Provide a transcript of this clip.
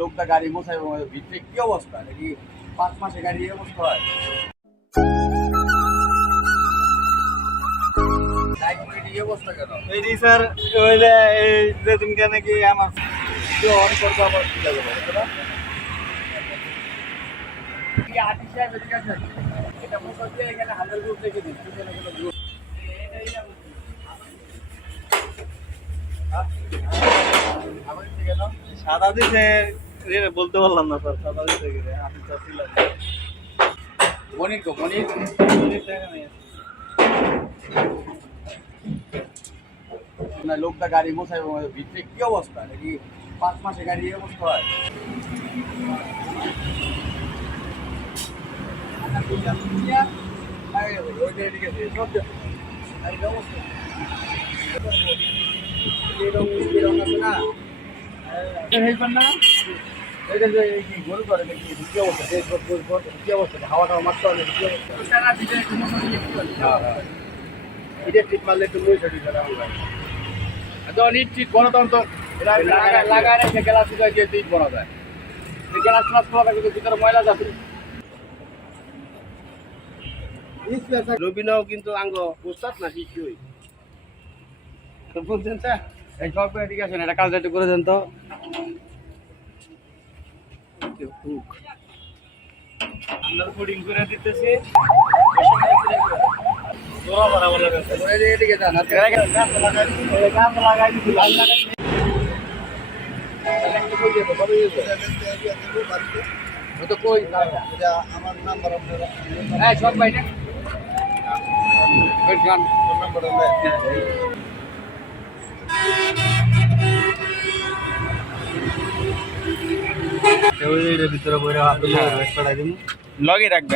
লোকটা গাড়ি মোছায় ভিতরে কি অবস্থা নাকি 5 মাসে গাড়ি এই অবস্থা হয়? লাইট মাইট এই অবস্থা কেন? এই জি স্যার ওই যে এই যেদিনকে নাকি আমার অন করবো আবার কি লাগবে বলো? কি আর্টিস্ট সাহেব এদিকে আসেন? এটা মোছা দিয়ে এখানে হাজার গ্রুপ রেখে দিন, পিছনে কোনো গ্রুপ আবার ঠিক আছে। সাদা দিতে বলতে পারলাম না স্যার, সাদা দিতে গেলে আমি তো ছিলাম মনির তো মনির না, লোকটা গাড়ি মোছায় ভিতরে কি অবস্থা নাকি 5 মাসে গাড়ি এই অবস্থা হয়? হাওয়াটা মারতে হবে এটা ঠিক মারলে একটু মুই ছড়ি যাবে যখন ইট ঠিক বড় তখন তো লাগায় রেখে গ্লাস দিয়ে ইট বড় যায়, গ্লাস ফ্লাস করা কিন্তু ভিতরে ময়লা যাবে। রবিনাও কিন্তু আঙ্গ বুঝতাস না কি হই তো বুঝছেন স্যার। এই সব ঠিক আছে না, এটা কাজটা একটু করে দেন তো। আমরা কোডিং করে দিতেছি এদিকে যান গাছ লাগাই দিছিলাম। তো কই আমার নাম্বার হ্যাঁ সব ভাই না গান নাম্বার ভিতরে বইরা আপনি পড়াই দিন লগে রাখবেন।